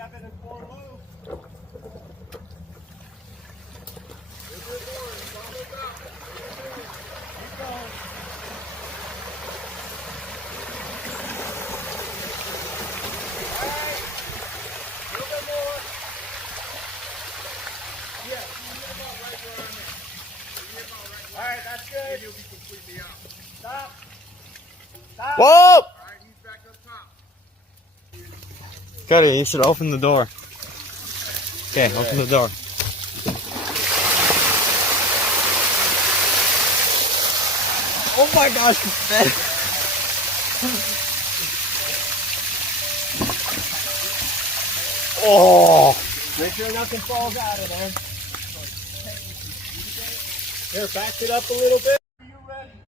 have it in full loop. Keep going. Alright. A little bit more. Yeah, you hit about right where I'm at. You hit about right where Alright, that's good. And you'll be completely out. Stop. Stop. Whoa! Alright, he's back up top. Cody, you should open the door. Okay, open the door. Oh my gosh, it's fed. Oh! Make sure nothing falls out of there. Here, back it up a little bit.